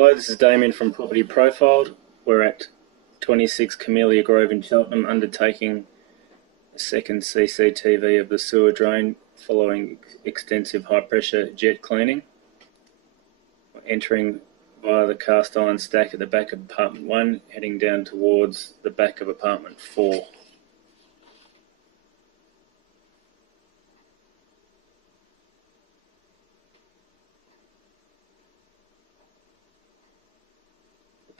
Hello, this is Damien from Property Profiled. We're at 26 Camelia Grove in Cheltenham, undertaking a second CCTV of the sewer drain following extensive high pressure jet cleaning. We're entering via the cast iron stack at the back of apartment 1, heading down towards the back of apartment 4.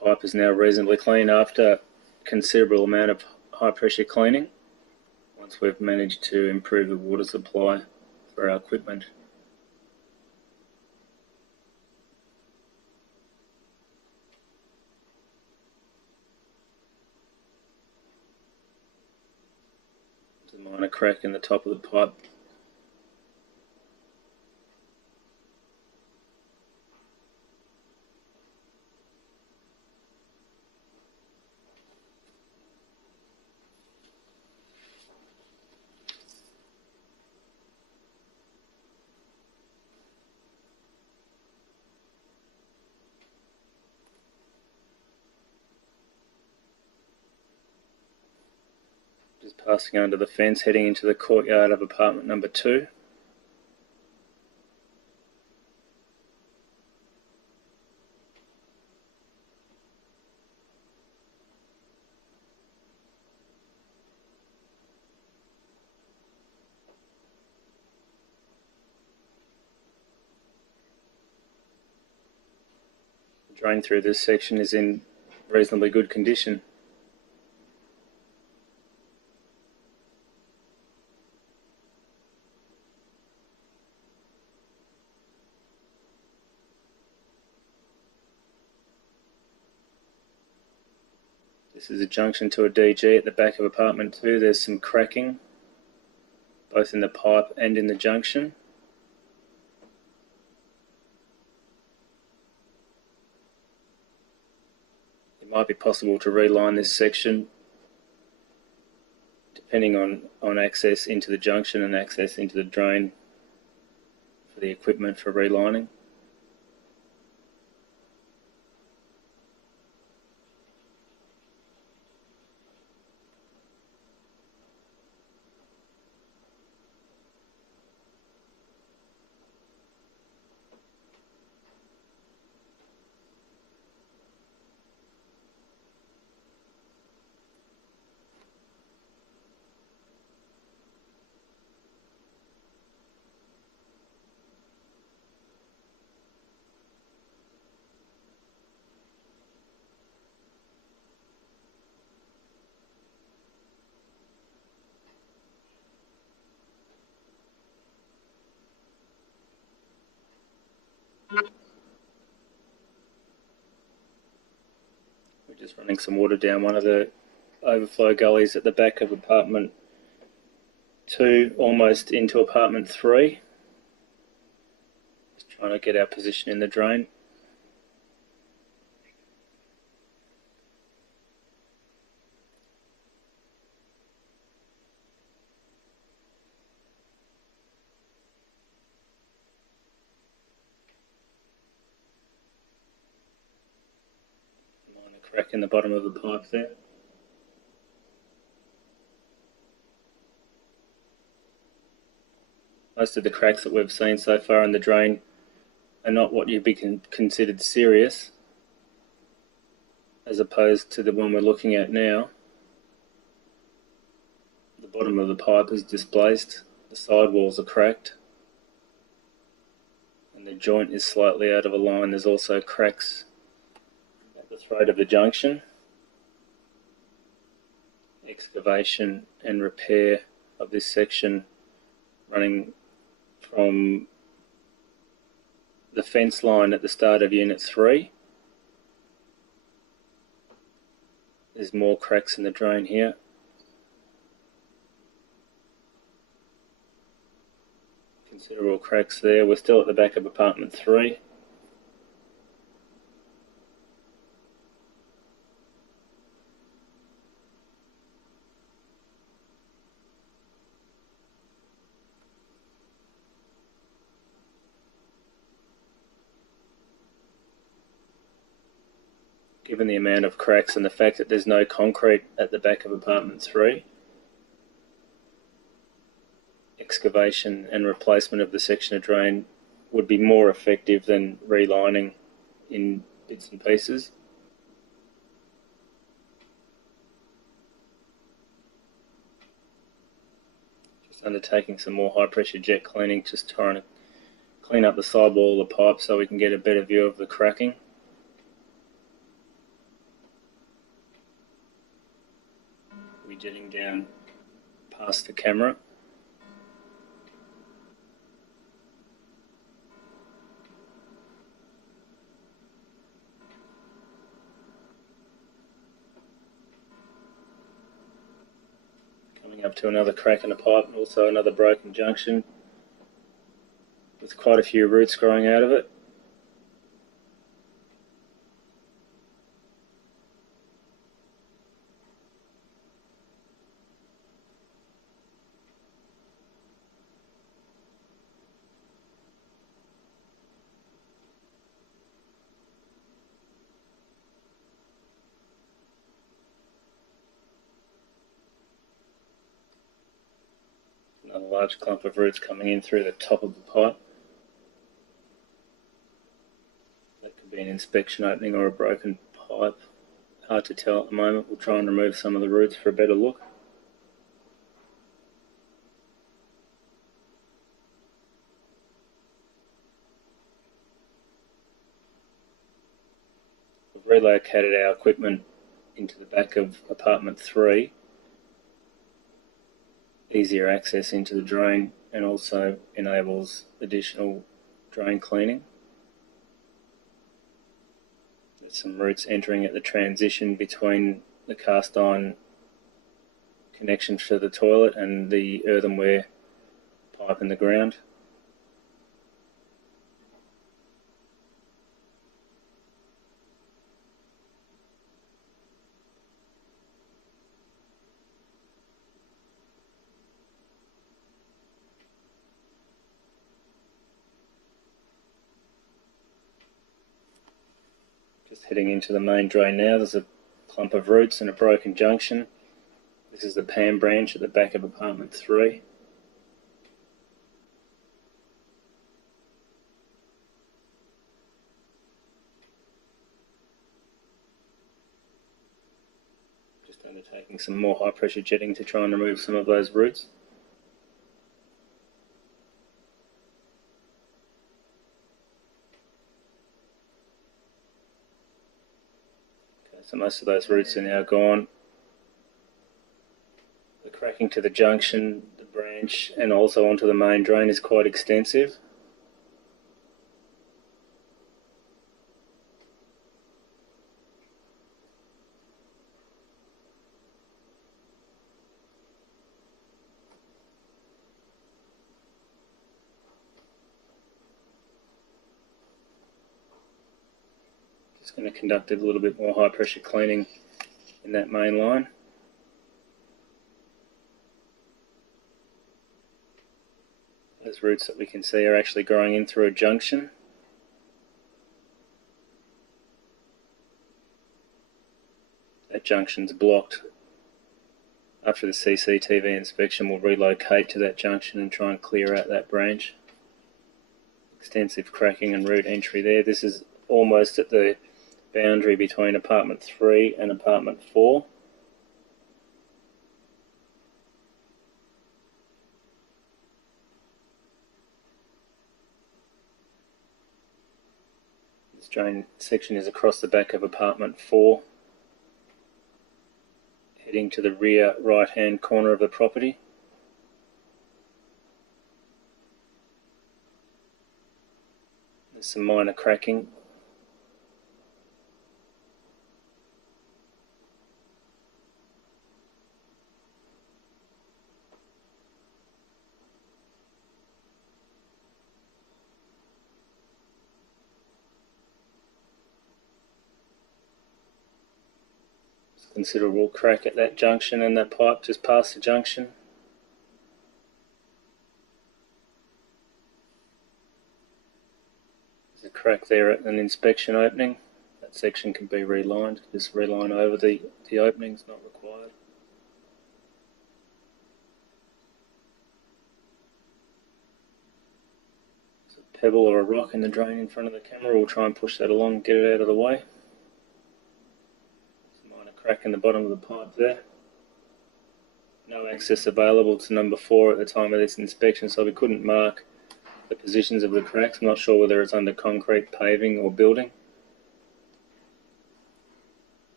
The pipe is now reasonably clean after a considerable amount of high pressure cleaning, once we've managed to improve the water supply for our equipment. There's a minor crack in the top of the pipe. Just passing under the fence, heading into the courtyard of apartment number 2. The drain through this section is in reasonably good condition. This is a junction to a DG at the back of apartment 2. There's some cracking, both in the pipe and in the junction. It might be possible to reline this section depending on access into the junction and access into the drain for the equipment for relining. We're just running some water down one of the overflow gullies at the back of apartment 2, almost into apartment 3. Just trying to get our position in the drain. Crack in the bottom of the pipe there. Most of the cracks that we've seen so far in the drain are not what you'd be considered serious, as opposed to the one we're looking at now. The bottom of the pipe is displaced, the sidewalls are cracked, and the joint is slightly out of a line. There's also cracks at the throat of the junction. Excavation and repair of this section running from the fence line at the start of Unit 3. There's more cracks in the drain here. Considerable cracks there. We're still at the back of apartment 3. given the amount of cracks and the fact that there's no concrete at the back of apartment 3, excavation and replacement of the section of drain would be more effective than relining in bits and pieces. Just undertaking some more high pressure jet cleaning, just trying to clean up the sidewall of the pipe so we can get a better view of the cracking. We're jetting down past the camera. Coming up to another crack in the pipe and also another broken junction with quite a few roots growing out of it. Another large clump of roots coming in through the top of the pipe. That could be an inspection opening or a broken pipe. Hard to tell at the moment. We'll try and remove some of the roots for a better look. We've relocated our equipment into the back of apartment 3. Easier access into the drain and also enables additional drain cleaning. There's some roots entering at the transition between the cast iron connection to the toilet and the earthenware pipe in the ground. Just heading into the main drain now. There's a clump of roots and a broken junction. This is the PAM branch at the back of apartment 3. Just undertaking some more high pressure jetting to try and remove some of those roots. So most of those roots are now gone. The cracking to the junction, the branch, and also onto the main drain is quite extensive. Just going to conduct a little bit more high pressure cleaning in that main line. Those roots that we can see are actually growing in through a junction. That junction's blocked. After the CCTV inspection, we'll relocate to that junction and try and clear out that branch. Extensive cracking and root entry there. This is almost at the boundary between apartment 3 and apartment 4. This drain section is across the back of apartment 4, heading to the rear right hand corner of the property. There's some minor cracking. Considerable crack at that junction and that pipe just past the junction. There's a crack there at an inspection opening. That section can be relined. Just reline over the openings, not required. There's a pebble or a rock in the drain in front of the camera. We'll try and push that along, get it out of the way. There's a minor crack in the bottom of the pipe there. No access available to number 4 at the time of this inspection, so we couldn't mark the positions of the cracks. I'm not sure whether it's under concrete, paving or building.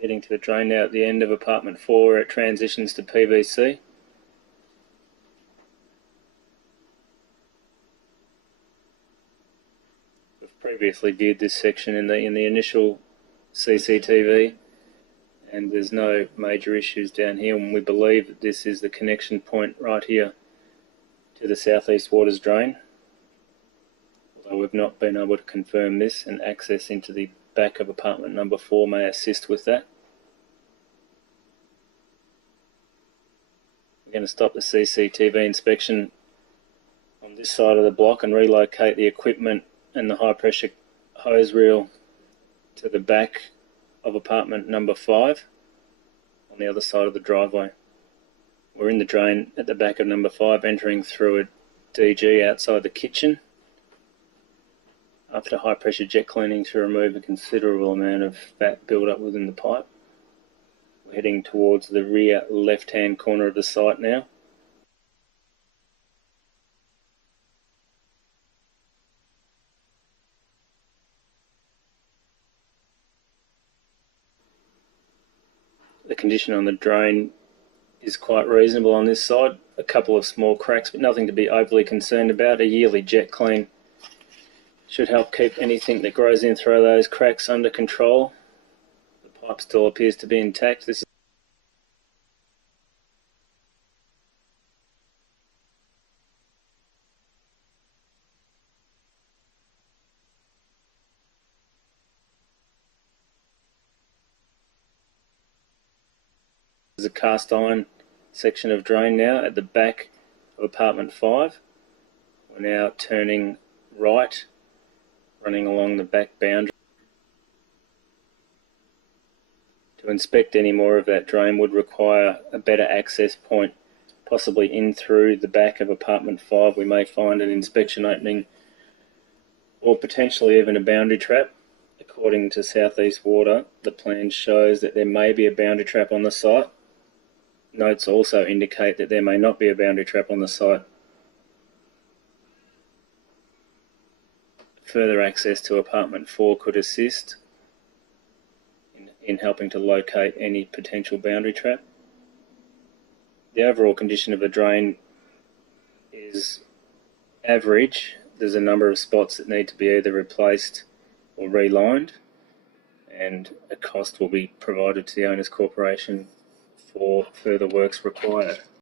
Heading to the drain now at the end of apartment 4 where it transitions to PVC. We've previously viewed this section in the initial CCTV, and there's no major issues down here, and we believe that this is the connection point right here to the southeast waters drain, although we've not been able to confirm this, and access into the back of apartment number 4 may assist with that. We're going to stop the CCTV inspection on this side of the block and relocate the equipment and the high pressure hose reel to the back of apartment number 5 on the other side of the driveway. We're in the drain at the back of number 5, entering through a DG outside the kitchen after high pressure jet cleaning to remove a considerable amount of fat build up within the pipe. We're heading towards the rear left hand corner of the site now. The condition on the drain is quite reasonable on this side. A couple of small cracks, but nothing to be overly concerned about. A yearly jet clean should help keep anything that grows in through those cracks under control. The pipe still appears to be intact. This is a cast iron section of drain now at the back of apartment 5. We're now turning right, running along the back boundary. To inspect any more of that drain would require a better access point, possibly in through the back of apartment 5. We may find an inspection opening or potentially even a boundary trap. According to Southeast Water, the plan shows that there may be a boundary trap on the site. Notes also indicate that there may not be a boundary trap on the site. Further access to apartment 4 could assist in helping to locate any potential boundary trap. The overall condition of the drain is average. There's a number of spots that need to be either replaced or relined, and a cost will be provided to the Owners Corporation for further works required.